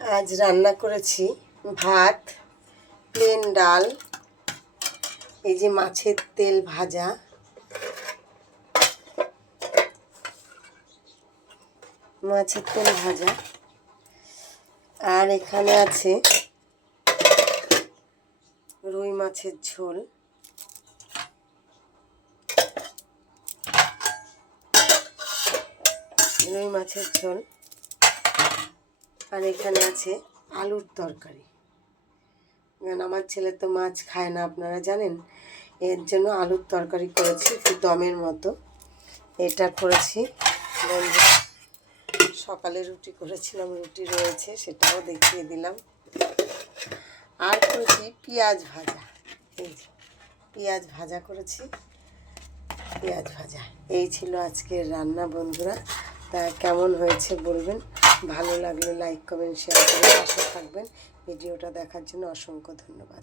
আজ রান্না করেছি ভাত, প্লেন ডাল, এই যে মাছের তেল ভাজা, আর এখানে আছে রুই মাছের ঝোল। আর এখানে আছে আলুর তরকারি। কারণ আমার ছেলে তো মাছ খায় না, আপনারা জানেন, এর জন্য আলুর তরকারি করেছি, একটু দমের মতো। এটা করেছি সকালে রুটি করেছিলাম, রুটি রয়েছে, সেটাও দেখিয়ে দিলাম। আর করেছি পেঁয়াজ ভাজা, এই যে পেঁয়াজ ভাজা করেছি, এই ছিল আজকের রান্না বন্ধুরা। তা কেমন হয়েছে বলবেন, ভালো লাগলে লাইক কমেন্ট শেয়ার করে পাশে থাকবেন। ভিডিওটা দেখার জন্য অসংখ্য ধন্যবাদ।